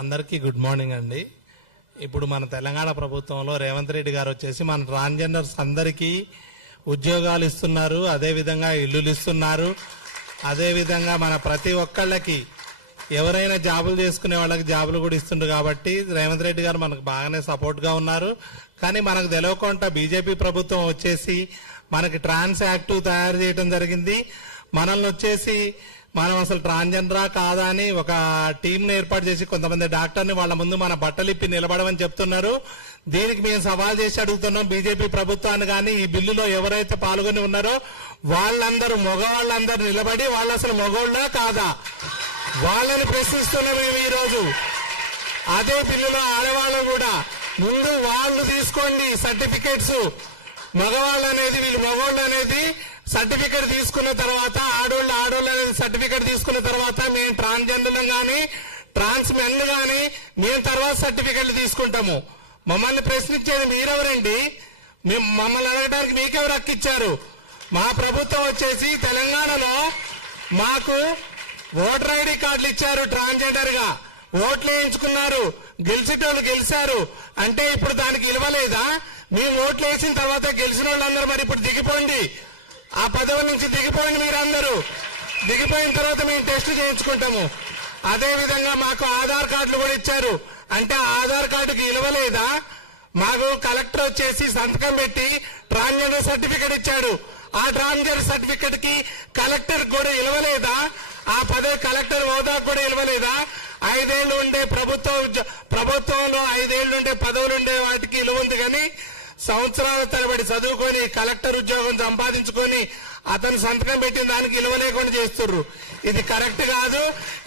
అందరికీ good morning అండి. ఇప్పుడు మన తెలంగాణ ప్రభుత్వంలో రేవంత్ రెడ్డి గారు వచ్చేసి మన ట్రాన్స్జెండర్స్ అందరికీ ఉద్యోగాలు ఇస్తున్నారు, అదేవిధంగా ఇల్లులు ఇస్తున్నారు, అదేవిధంగా మన ప్రతి ఒక్కళ్ళకి ఎవరైనా జాబులు చేసుకునే వాళ్ళకి జాబులు కూడా ఇస్తుండ్రు. కాబట్టి రేవంత్ రెడ్డి గారు మనకు బాగానే సపోర్ట్గా ఉన్నారు. కానీ మనకు తెలియకుండా బీజేపీ ప్రభుత్వం వచ్చేసి మనకి ట్రాన్స్ యాక్ట్ తయారు చేయడం జరిగింది. మనల్ని వచ్చేసి మనం అసలు ట్రాన్స్జెండరా కాదా అని ఒక టీంను ఏర్పాటు చేసి కొంతమంది డాక్టర్ని వాళ్ళ ముందు మన బట్టలిప్పి నిలబడమని చెప్తున్నారు. దీనికి మేము సవాల్ చేసి అడుగుతున్నాం బీజేపీ ప్రభుత్వాన్ని. కానీ ఈ బిల్లులో ఎవరైతే పాల్గొని ఉన్నారో వాళ్ళందరూ మగవాళ్ళందరూ నిలబడి వాళ్ళు అసలు మగోళ్ళా కాదా వాళ్ళని ప్రశ్నిస్తున్నాం మేము ఈరోజు. అదే బిల్లులో ఆడవాళ్ళు కూడా ముందు వాళ్ళు తీసుకోండి సర్టిఫికేట్స్, మగవాళ్ళు అనేది వీళ్ళు మగవాళ్ళు అనేది సర్టిఫికేట్ తీసుకున్న తర్వాత ఆడోళ్ళు అనేది సర్టిఫికేట్ తీసుకున్న తర్వాత మేము ట్రాన్స్జెండర్లు కానీ ట్రాన్స్ మెన్ కానీ మేము తర్వాత సర్టిఫికేట్లు తీసుకుంటాము. మమ్మల్ని ప్రశ్నించేది మీరెవరండి? మేము మమ్మల్ని అడగడానికి మీకెవరు హక్కిచ్చారు? మా ప్రభుత్వం వచ్చేసి తెలంగాణలో మాకు ఓటర్ ఐడి కార్డులు ఇచ్చారు, ట్రాన్స్జెండర్ గా ఓట్లు వేయించుకున్నారు, గెలిచేటోళ్ళు గెలిచారు అంటే ఇప్పుడు దానికి ఇవ్వలేదా? మేము ఓట్లు వేసిన తర్వాత గెలిచిన వాళ్ళందరూ మరి ఇప్పుడు దిగిపోండి, ఆ పదవి నుంచి దిగిపోయింది. మీరందరూ దిగిపోయిన తర్వాత మేము టెస్ట్ చేయించుకుంటాము. అదే విధంగా మాకు ఆధార్ కార్డులు కూడా ఇచ్చారు అంటే ఆధార్ కార్డుకి ఇవ్వలేదా? మాకు కలెక్టర్ వచ్చేసి సంతకం పెట్టి ట్రాన్స్జెండర్ సర్టిఫికెట్ ఇచ్చాడు, ఆ ట్రాన్స్జెండర్ సర్టిఫికెట్ కి కలెక్టర్ కూడా ఇవ్వలేదా? ఆ పదవి కలెక్టర్ హోదాకు కూడా ఇవ్వలేదా? 5 ఏళ్లు ఉండే ప్రభుత్వంలో 5 ఏళ్లు ఉండే పదవులు ఉండే వాటికి ఇలువ ఉంది. కానీ సంవత్సరాల తరబడి చదువుకొని కలెక్టర్ ఉద్యోగం సంపాదించుకొని అతను సంతకం పెట్టిన దానికి ఇలువ లేకుండా చేస్తుర్రు. ఇది కరెక్ట్ కాదు.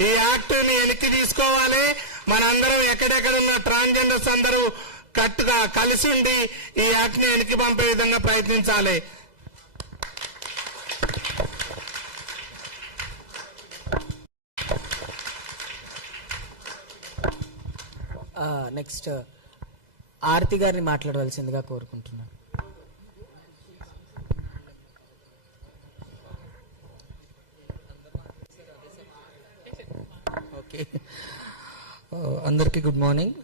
ఈ యాక్ట్ ని వెనక్కి తీసుకోవాలి. మనందరం ఎక్కడెక్కడ ఉన్న ట్రాన్స్జెండర్స్ అందరూ కట్టుగా కలిసి ఉండి ఈ యాక్ట్ ని వెనక్కి పంపే విధంగా ప్రయత్నించాలి. నెక్స్ట్ ఆర్తి గారిని మాట్లాడవలసిందిగా కోరుకుంటున్నాను. ఓకే, అందరికీ గుడ్ మార్నింగ్.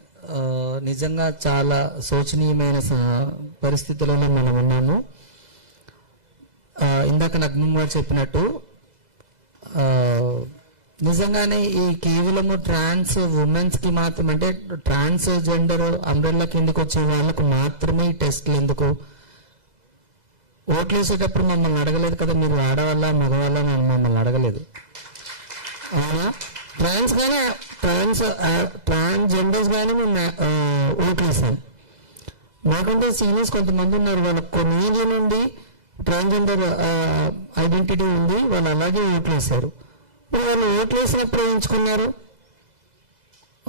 నిజంగా చాలా శోచనీయమైన పరిస్థితులలో మనం ఉన్నాము. ఇందాక నగ్నం గారు చెప్పినట్టు నిజంగానే ఈ కేవలము ట్రాన్స్ ఉమెన్స్ కి మాత్రం అంటే ట్రాన్స్ జెండర్ అంబ్రెల్లా కిందకి వచ్చే వాళ్ళకు మాత్రమే ఈ టెస్ట్లు ఎందుకు? ఓట్లు వేసేటప్పుడు మమ్మల్ని అడగలేదు కదా, మీరు ఆడవాళ్ళ మగవాళ్ళ మమ్మల్ని అడగలేదు. అవునా? ట్రాన్స్ కానీ ట్రాన్స్జెండర్స్ కానీ మేము ఓట్లు వేసాం. మాకంటే సీనియర్స్ కొంతమంది ఉన్నారు, వాళ్ళకి కొన్ని ఏళ్ళ నుండి ట్రాన్స్జెండర్ ఐడెంటిటీ ఉంది, వాళ్ళు అలాగే ఓట్లు వేశారు. వాళ్ళు ఓట్లు వేసినప్పుడు ఎంచుకున్నారు.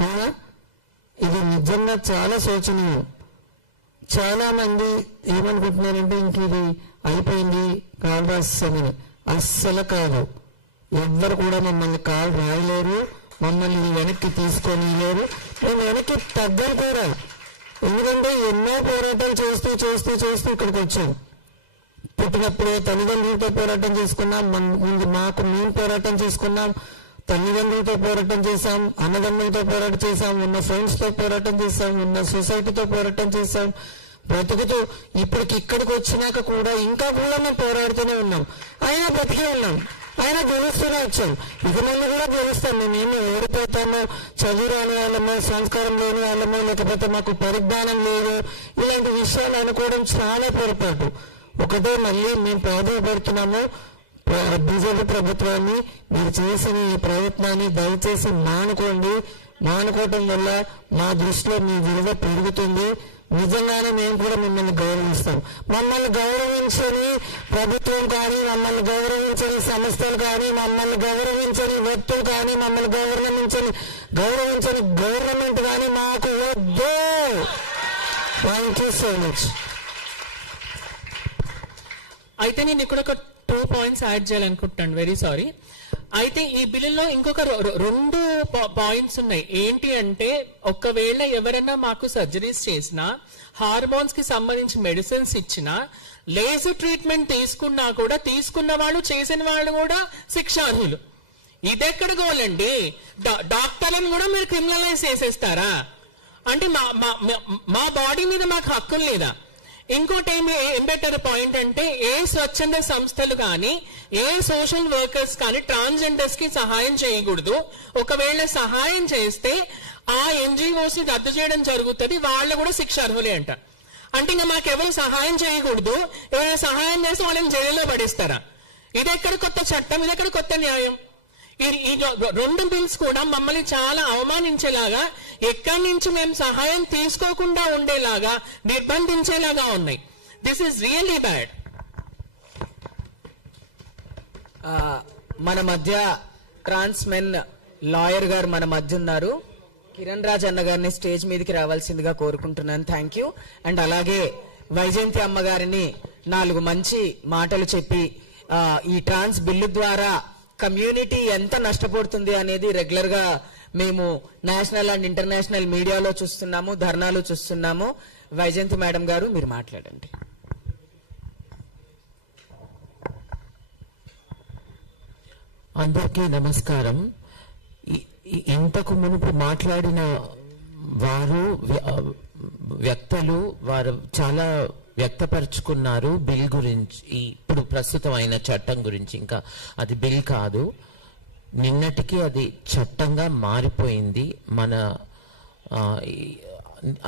అవునా? ఇది నిజంగా చాలా శోచనీయం. చాలా మంది ఏమనుకుంటున్నారంటే ఇంక ఇది అయిపోయింది కాల్ రాస్తామని. అస్సలు కాదు. ఎవ్వరు కూడా మమ్మల్ని కాల్ రాయలేరు, మమ్మల్ని వెనక్కి తీసుకొని లేరు. మేము వెనక్కి తగ్గను కూడా. ఎందుకంటే ఎన్నో పోరాటాలు చేస్తూ చేస్తూ చేస్తూ ఇక్కడికి వచ్చాం. పుట్టినప్పుడు తల్లిదండ్రులతో పోరాటం చేసుకున్నాం, ముందు మాకు మేము పోరాటం చేసుకున్నాం, తల్లిదండ్రులతో పోరాటం చేశాం, అన్నదమ్ములతో పోరాటం చేశాం, ఉన్న ఫ్రెండ్స్ తో పోరాటం చేశాం, ఉన్న సొసైటీతో పోరాటం చేశాం. బ్రతుకుతూ ఇప్పటికి ఇక్కడికి వచ్చినాక కూడా ఇంకా కూడా మేము పోరాడుతూనే ఉన్నాం. అయినా బ్రతికే ఉన్నాం, అయినా గెలుస్తూనే వచ్చాం. ఇక మంది కూడా గెలుస్తాం. మేమేమి ఓడిపోతామో, చదువు రాని వాళ్ళమో, సంస్కారం లేని వాళ్ళమో, లేకపోతే మాకు పరిజ్ఞానం లేదు, ఇలాంటి విషయాలు అనుకోవడం చాలా పొరపాటు. ఒకటే మళ్ళీ మేము ప్రాధాన్యపడుతున్నాము బీజేపీ ప్రభుత్వాన్ని, మీరు చేసిన ఈ ప్రయత్నాన్ని దయచేసి మానుకోండి. మానుకోవటం వల్ల మా దృష్టిలో మీ విలువ పెరుగుతుంది. నిజంగానే మేము కూడా మిమ్మల్ని గౌరవిస్తాం. మమ్మల్ని గౌరవించని ప్రభుత్వం కానీ, మమ్మల్ని గౌరవించని సంస్థలు కానీ, మమ్మల్ని గౌరవించని వ్యక్తులు కానీ, మమ్మల్ని గౌరవించని గవర్నమెంట్ కానీ మాకు వద్దు. Thank you so much. అయితే నేను ఇక్కడ ఒక 2 points యాడ్ చేయాలనుకుంటున్నాను. Very sorry. అయితే ఈ బిల్లులో ఇంకొక 2 పాయింట్స్ ఉన్నాయి. ఏంటి అంటే, ఒకవేళ ఎవరైనా మాకు సర్జరీస్ చేసినా, హార్మోన్స్ కి సంబంధించి మెడిసిన్స్ ఇచ్చినా, లేజర్ ట్రీట్మెంట్ తీసుకున్నా కూడా తీసుకున్న వాళ్ళు చేసిన వాళ్ళు కూడా శిక్షార్హులు. ఇదెక్కడ గోలండి? డాక్టర్లను కూడా మీరు క్రిమినలైజ్ చేసేస్తారా? అంటే మా బాడీ మీద మాకు హక్కులు లేదా? ఇంకోటి ఏం బెటర్ పాయింట్ అంటే, ఏ స్వచ్ఛంద సంస్థలు కానీ ఏ సోషల్ వర్కర్స్ కానీ ట్రాన్స్జెండర్స్ కి సహాయం చేయకూడదు. ఒకవేళ సహాయం చేస్తే ఆ ఎన్జిఓస్ ని రద్దు చేయడం జరుగుతుంది, వాళ్ళు కూడా శిక్ష అర్హులే అంట. అంటే ఇంకా మాకెవరు సహాయం చేయకూడదు, ఎవరైనా సహాయం చేస్తే వాళ్ళని జైల్లో పడేస్తారా? ఇదెక్కడ కొత్త చట్టం, ఇదెక్కడ కొత్త న్యాయం? ఈ 2 బిల్స్ కూడా మమ్మల్ని చాలా అవమానించేలాగా, ఎక్కడి నుంచి మేము సహాయం తీసుకోకుండా ఉండేలాగా నిర్బంధించేలాగా ఉన్నాయి. This is really bad. మన మధ్య ట్రాన్స్ మెన్ లాయర్ గారు మన మధ్య ఉన్నారు. కిరణ్ రాజ్ అన్న గారిని స్టేజ్ మీదకి రావాల్సిందిగా కోరుకుంటున్నాను. Thank you. అండ్ అలాగే వైజయంతి అమ్మ గారిని 4 మంచి మాటలు చెప్పి ఈ ట్రాన్స్ బిల్లు ద్వారా కమ్యూనిటీ ఎంత నష్టపోతుంది అనేది రెగ్యులర్ గా మేము నేషనల్ అండ్ ఇంటర్నేషనల్ మీడియాలో చూస్తున్నాము, ధర్నాలు చూస్తున్నాము. వైజయంతి మేడం గారు, మీరు మాట్లాడండి. అందరికీ నమస్కారం. ఇంతకు మునుపు మాట్లాడిన వ్యక్తులు వారు చాలా వ్యక్తపరుచుకున్నారు బిల్ గురించి, ఇప్పుడు ప్రస్తుతం అయిన చట్టం గురించి. ఇంకా అది బిల్ కాదు, నిన్నటికి అది చట్టంగా మారిపోయింది.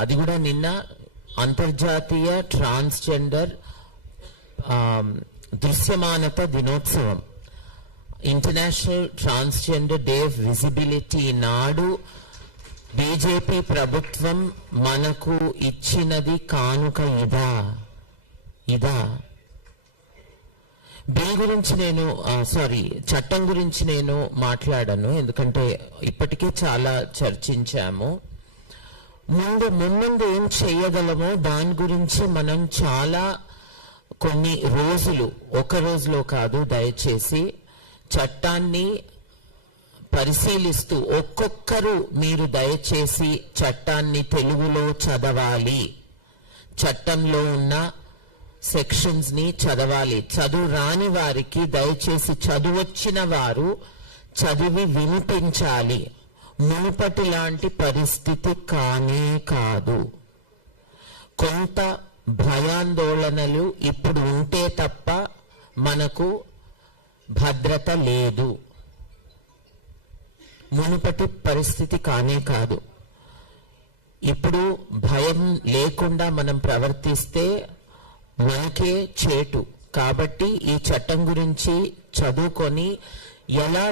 అది కూడా నిన్న అంతర్జాతీయ ట్రాన్స్జెండర్ దృశ్యమానత దినోత్సవం, international transgender day of visibility నాడు బీజేపీ ప్రభుత్వం మనకు ఇచ్చినది కానుక ఇదా? బిల్ గురించి నేను చట్టం గురించి నేను మాట్లాడను, ఎందుకంటే ఇప్పటికే చాలా చర్చించాము. ముందు ఏం చేయగలమో దాని గురించి మనం చాలా కొన్ని రోజులు, ఒక రోజులో కాదు, దయచేసి చట్టాన్ని పరిశీలిస్తూ ఒక్కొక్కరు మీరు దయచేసి చట్టాన్ని తెలుగులో చదవాలి, చట్టంలో ఉన్న సెక్షన్స్ ని చదవాలి. చదువు రాని వారికి దయచేసి చదువొచ్చిన వారు చదివి వినిపించాలి. మునుపటి లాంటి పరిస్థితి కానే కాదు. కొంత భయాందోళనలు ఇప్పుడు ఉంటే తప్ప మనకు భద్రత లేదు. మునుపటి పరిస్థితి కానే కాదు. ఇప్పుడు భయం లేకుండా మనం ప్రవర్తిస్తే మనకే చేటు. కాబట్టి ఈ చట్టం గురించి చదువుకొని ఎలా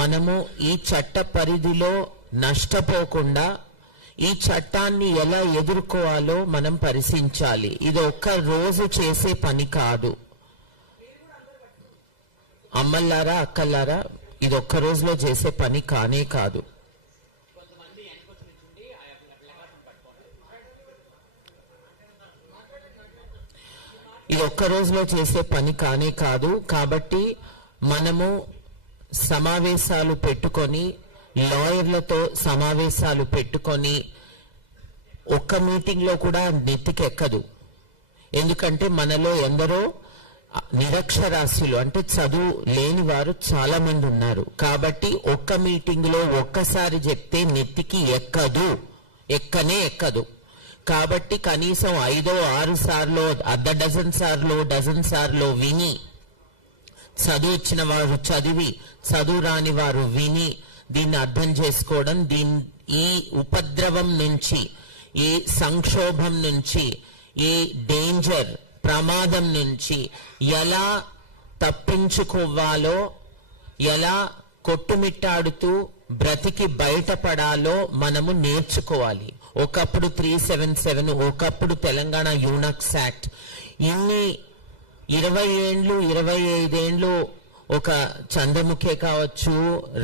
మనము ఈ చట్ట పరిధిలో నష్టపోకుండా ఈ చట్టాన్ని ఎలా ఎదుర్కోవాలో మనం పరిశీలించాలి. ఇది ఒక్క రోజు చేసే పని కాదు. అమ్మల్లారా, అక్కల్లారా, ఇది ఒక్క రోజులో చేసే పని కానే కాదు. ఇది ఒక్క రోజులో చేసే పని కానే కాదు. కాబట్టి మనము సమావేశాలు పెట్టుకొని, లాయర్లతో సమావేశాలు పెట్టుకొని, ఒక్క మీటింగ్ లో కూడా నెత్తికెక్కదు. ఎందుకంటే మనలో ఎందరో నిరక్షరాస్యులు, అంటే చదువు లేని వారు చాలా మంది ఉన్నారు. కాబట్టి ఒక్క మీటింగ్ లో ఒక్కసారి చెప్తే నెత్తికి ఎక్కనే ఎక్కదు. కాబట్టి కనీసం 5-6 సార్లు, డజన్ సార్లు విని, చదువు వచ్చిన వారు చదివి, చదువు రాని వారు విని దీన్ని అర్థం చేసుకోవడం, ఈ ఉపద్రవం నుంచి, ఈ సంక్షోభం నుంచి, ఈ డేంజర్ ప్రమాదం నుంచి ఎలా తప్పించుకోవాలో, ఎలా కొట్టుమిట్టాడుతూ బ్రతికి బయటపడాలో మనము నేర్చుకోవాలి. ఒకప్పుడు 377, ఒకప్పుడు తెలంగాణ యూనక్స్ యాక్ట్, ఇన్ని 20 ఏండ్లు 25 ఏండ్లు ఒక చంద్రముఖే కావచ్చు,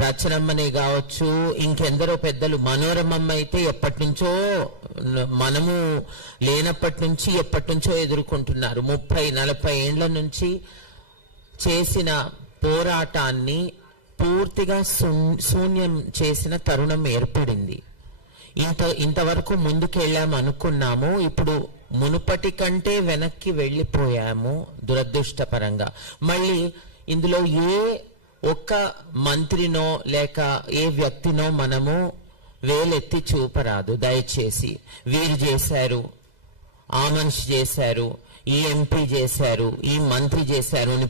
రచనమ్మనే కావచ్చు, ఇంకెందరో పెద్దలు, మనోరమమ్మ అయితే ఎప్పటి నుంచో, మనము లేనప్పటి నుంచి ఎప్పటి నుంచో ఎదుర్కొంటున్నారు. 30-40 ఏండ్ల నుంచి చేసిన పోరాటాన్ని పూర్తిగా శూన్యం చేసిన తరుణం ఏర్పడింది. ఇంతవరకు ముందుకెళ్ళాము అనుకున్నాము, ఇప్పుడు మునుపటి కంటే వెనక్కి వెళ్ళిపోయాము దురదృష్టపరంగా. మళ్ళీ ఇందులో ఏ ఒక్క మంత్రినో లేక ఏ వ్యక్తినో మనము వేలెత్తి చూపరాదు. దయచేసి వీరు చేశారు, ఆ మనిషి చేశారు, ఈ ఎంపీ చేశారు, ఈ మంత్రి చేశారు అని